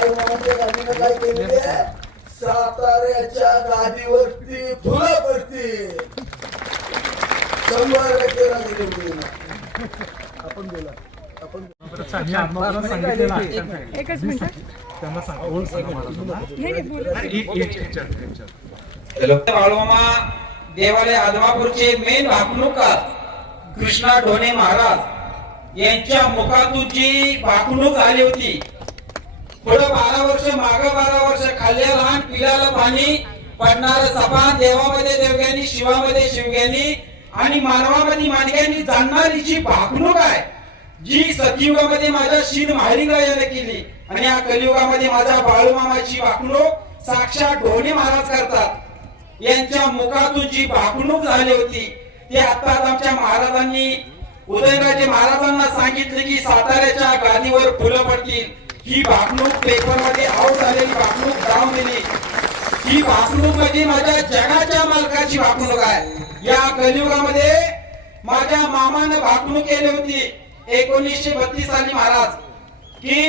गादीनं काय केलेली आहे? साताऱ्याच्या गादीवरती फुलं पडतील. शंभर टक्के गादी. आपण बोला आपण एकच मिनिट. देवालय आदमापूरचे मेन भाकणूककार कृष्णा ढोणे महाराज यांच्या मुखातून जी भाकणूक झाली होती पुढे बारा वर्ष माग बारा वर्ष खाल्ल्या लहान पिलाला पाणी पडणार सपा देवामध्ये देवग्यानी शिवामध्ये शिवग्यानी आणि मानवामध्ये मानग्यांनी जाणणारी जी भागणूक आहे जी सतयुगामध्ये माझ्या शीन माहिरिंगा याने केली आणि या कलियुगामध्ये माझ्या बाळूमामाची वागणूक साक्षात ढोणे महाराज करतात. यांच्या मुखातून जी भागणूक झाली होती ती आताच आमच्या महाराजांनी उदयराजे महाराजांना सांगितले की साताऱ्याच्या गादीवर फुलं पडतील. ही वागणूक पेपरमध्ये आउट झालेली वागणूक जाऊन दिली ही वागणूक म्हणजे माझ्या जगाच्या मालकाची वागणूक आहे. या कलियुगामध्ये माझ्या मामानं वागणूक केली होती एकोणीसशे बत्तीस साली महाराज. की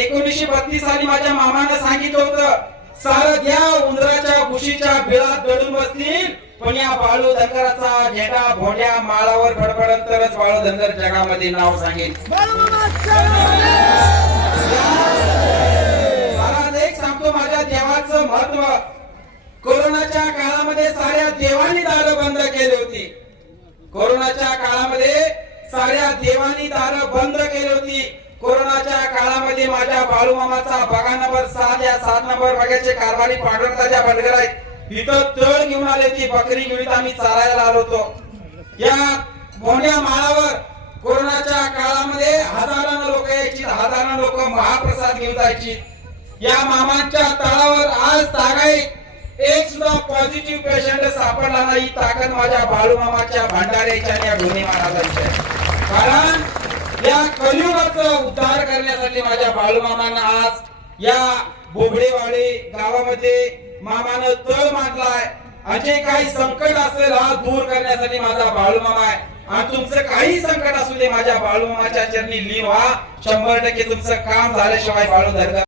एकोणीसशे बत्तीस साली माझ्या मामानं सांगितलं होतं सारद या उंदराच्या गुशीच्या बिळात दडून बसतील पण या बाळू धनगराचा झेंडा भोंड्या माळावर फडफडत तरच बाळू धनगर जगामध्ये नाव सांगेल. महाराज एक सांगतो माझ्या देवाचं महत्त्व. कोरोनाच्या काळामध्ये साऱ्या देवांनी दारं बंद केली होती. कोरोनाच्या काळामध्ये साऱ्या देवांनी दारं बंद केली होती. कोरोनाच्या काळामध्ये माझ्या बाळूमामाचा बघा नंबर सात या सात नंबर बघायचे कारभारी पांढरताच्या बंडगर आहेत इथं तळ घेऊन आले ती बकरी घेऊन आम्ही चालायला आलो होतो. या मोठ्या माळावर कोरोनाच्या काळामध्ये हजारानं लोक साधारण लोक महाप्रसाद घेऊन जायची. या मामांच्या तळावर आज तागाई. एक सुद्धा पॉझिटिव्ह पेशंट सापडला नाही. ताकद माझ्या बाळूमामाच्या भांडाऱ्याच्या आणि या भूमी महाराजांच्या कारण या कलियुगाचा उद्धार करण्यासाठी माझ्या बाळू मामांना आज या बोबडेवाडे गावामध्ये मामानं तळ मांडलाय. आणि जे काही संकट असेल हा दूर करण्यासाठी माझा बाळू मामा आहे. आणि तुमचं काही संकट असू दे माझ्या बाळूमामाच्या चरणी लीन व्हा शंभर टक्के तुमचं काम झाल्याशिवाय बाळू धरगा